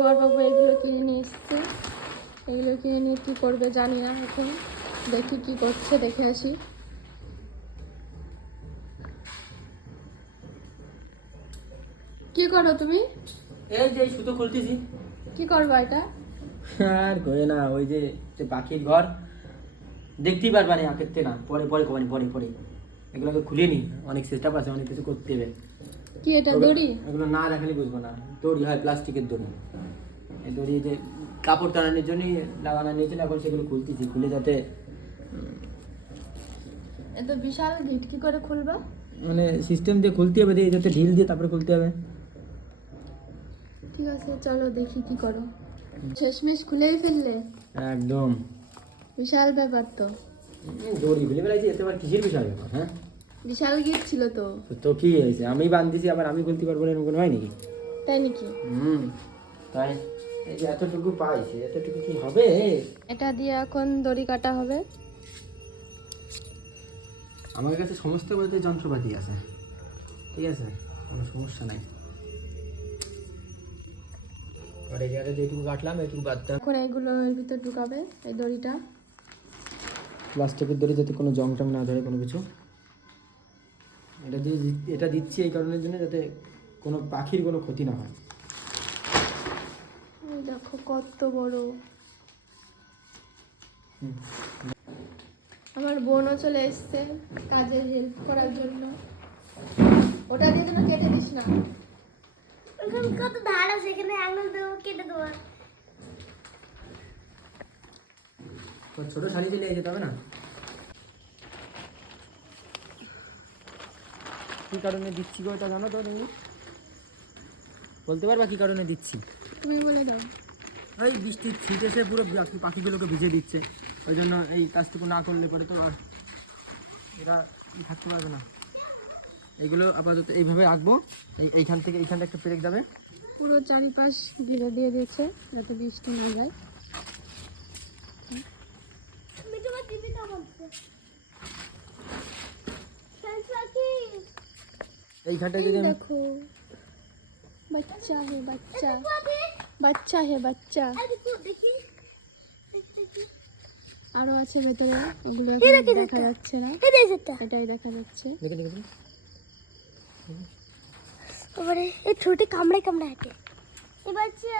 বড়বাবু এগুলো কিনে নিয়ে এসছে। এগুলো কিনে নিয়ে কী করবে জানি না, এখন দেখি কি করছে, দেখে আসি। কি করো তুমি? এই যে সুতো খুলতেছি। কি করবো এটা? আর কই না, ওই যে পাখির ঘর দেখতেই পারবা না আঁকেতে না, পরে পরে কমানি পরে পরে এগুলোকে খুলে নি, অনেক সেটআপ আছে, অনেক কিছু করতে হবে। কি এটা দড়ি? এগুলো না দেখালে বুঝবো না। দড়ি হয় প্লাস্টিকের দড়ি, এই দড়ি যে কাপড় টানানোর জন্যই লাগানো নিয়েছিল, এখন সেগুলো খুলতেছি, খুলে যাতে এত বিশাল গিট কি করে খুলবা? মানে সিস্টেম দিয়ে খুলতে হবে, দিয়ে যাতে ঢিল দিয়ে তারপরে খুলতে হবে। ঠিক আছে চলো দেখি কি করো। শেষমেশ খুলেই ফেললে? একদম বিশাল ব্যাপার তো। দড়ি খুলে ফেলাইছি, এতে আবার কিসের বিশাল ব্যাপার? হ্যাঁ, বিশাল গিট ছিল তো। তো কি হয়েছে, আমি বান্ধিছি আবার আমি খুলতে পারবো না, এরকম হয় নাকি? তাই নাকি? তাই এই যে এতটুকু পাইছি, এতটুকু কি হবে? এটা দিয়ে এখন দড়ি কাটা হবে। আমার কাছে সমস্ত বলতে যন্ত্রপাতি আছে, ঠিক আছে, কোনো সমস্যা নাই। আর এই জায়গায় যেটুকু কাটলাম এইটুকু বাদ দাও। এখন এইগুলো এর ভিতর ঢুকাবে, এই দড়িটা। প্লাস্টিকের দড়ি যাতে কোনো জং টং না ধরে কোনো কিছু। এটা দিচ্ছি এই কারণের জন্য যাতে কোনো পাখির কোনো ক্ষতি না হয়। এই দেখো কত বড়। আমার বোনও চলে এসছে কাজে হেল্প করার জন্য। ওটা দিয়ে তুমি কেটে দিস না। ওখানে কত ধার আছে, এখানে আঙুল দেবো, কেটে দেবো। ছোট শাড়ি চলে যেতে হবে না? কি কারণে দিচ্ছি গো এটা জানো তো তুমি? বলতে পারবা কি কারণে দিচ্ছি? তুমি বলে দাও। এই বৃষ্টির শীত এসে পুরো পাখিগুলোকে ভিজে দিচ্ছে, ওই জন্য এই কাজটুকু না করলে পরে তো আর এরা থাকতে পারবে না। এইগুলো আপাতত এইভাবে রাখবো, এইখান থেকে এইখানটা একটা পেরেক যাবে। পুরো চারিপাশ ঘিরে দিয়ে দিয়েছে যাতে বৃষ্টি না যায়। এইখানটায় যদি আমি দেখো বাচ্চা হে বাচ্চা, বাচ্চা হে বাচ্চা। আরো আছে ভেতরে, ওগুলো এখন দেখা যাচ্ছে না, এটাই দেখা যাচ্ছে। দেখে দেখে এই ছোটে কামড়ে কামড়ে হাঁটে। এই বাচ্চা